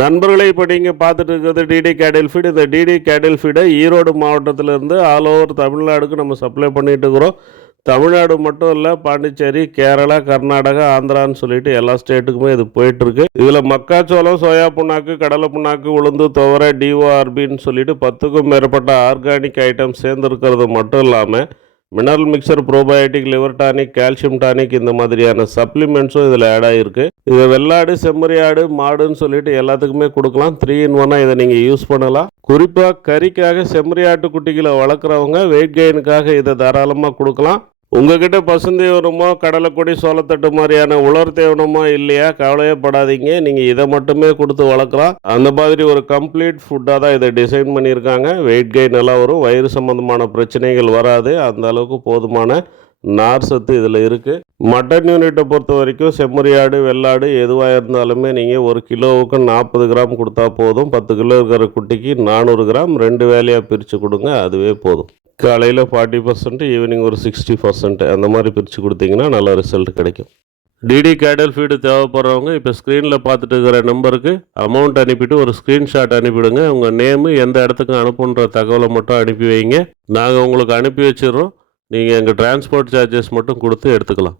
நண்பர்களே, இப்போ நீங்கள் பார்த்துட்டு இருக்கிறது டிடி கேடில் ஃபீடு. இந்த டிடி கேடில் ஃபீடை ஈரோடு மாவட்டத்திலேருந்து ஆல் ஓவர் தமிழ்நாடுக்கு நம்ம சப்ளை பண்ணிகிட்டு இருக்கிறோம். தமிழ்நாடு மட்டும் இல்லை, பாண்டிச்சேரி, கேரளா, கர்நாடகா, ஆந்திரான்னு சொல்லிட்டு எல்லா ஸ்டேட்டுக்குமே இது போயிட்டுருக்கு. இதில் மக்காச்சோளம், சோயா புண்ணாக்கு, கடலை புண்ணாக்கு, உளுந்து, துவரை, டிஓஆர்பின்னு சொல்லிட்டு 10க்கும் மேற்பட்ட ஆர்கானிக் ஐட்டம் சேர்ந்துருக்கிறது மட்டும் இல்லாமல் mineral mixer, probiotic, liver tonic, calcium tonic இந்த மாதிரியான சப்ளிமெண்ட்ஸும் இதில் ஆட் ஆகிருக்கு. இது வெள்ளாடு, செம்மறியாடு, மாடுன்னு சொல்லிட்டு எல்லாத்துக்குமே கொடுக்கலாம். 3 in 1 இதை நீங்கள் யூஸ் பண்ணலாம். குறிப்பாக கறிக்காக செம்மறியாட்டு குட்டிகளை வளர்க்குறவங்க வெயிட் கெயினுக்காக இதை தாராளமாக கொடுக்கலாம். உங்ககிட்ட பசுந்தீவனமோ, கடலைக்கொடி, சோளத்தட்டு மாதிரியான உலர் தீவனமோ இல்லையா, கவலையே படாதீங்க. நீங்கள் இதை மட்டுமே கொடுத்து வளர்க்கலாம். அந்த மாதிரி ஒரு கம்ப்ளீட் ஃபுட்டாக தான் இதை டிசைன் பண்ணியிருக்காங்க. வெயிட் கெயின் எல்லாம் வரும், வயிறு சம்மந்தமான பிரச்சனைகள் வராது. அந்த அளவுக்கு போதுமான நார் சத்து இதில் இருக்குது. மட்டன் யூனிட்டை பொறுத்த வரைக்கும் செம்மறியாடு, வெள்ளாடு எதுவாக இருந்தாலுமே நீங்கள் 1 கிலோவுக்கு 40 கிராம் கொடுத்தா போதும். 10 கிலோ இருக்கிற குட்டிக்கு 400 கிராம் 2 வேலையாக பிரித்து கொடுங்க, அதுவே போதும். காலையில் 40%, ஈவினிங் ஒரு 60% அந்த மாதிரி பிரித்து கொடுத்தீங்கன்னா நல்ல ரிசல்ட் கிடைக்கும். டிடி கேடல் ஃபீடு தேவைப்படுறவங்க இப்போ ஸ்க்ரீனில் பார்த்துட்டு இருக்கிற நம்பருக்கு அமௌண்ட் அனுப்பிட்டு ஒரு ஸ்க்ரீன்ஷாட் அனுப்பிவிடுங்க. உங்கள் நேமு, எந்த இடத்துக்கு அனுப்புன்ற தகவலை மட்டும் அனுப்பி வைங்க. நாங்கள் உங்களுக்கு அனுப்பி வச்சிடுறோம். நீங்கள் எங்கள் டிரான்ஸ்போர்ட் சார்ஜஸ் மட்டும் கொடுத்து எடுத்துக்கலாம்.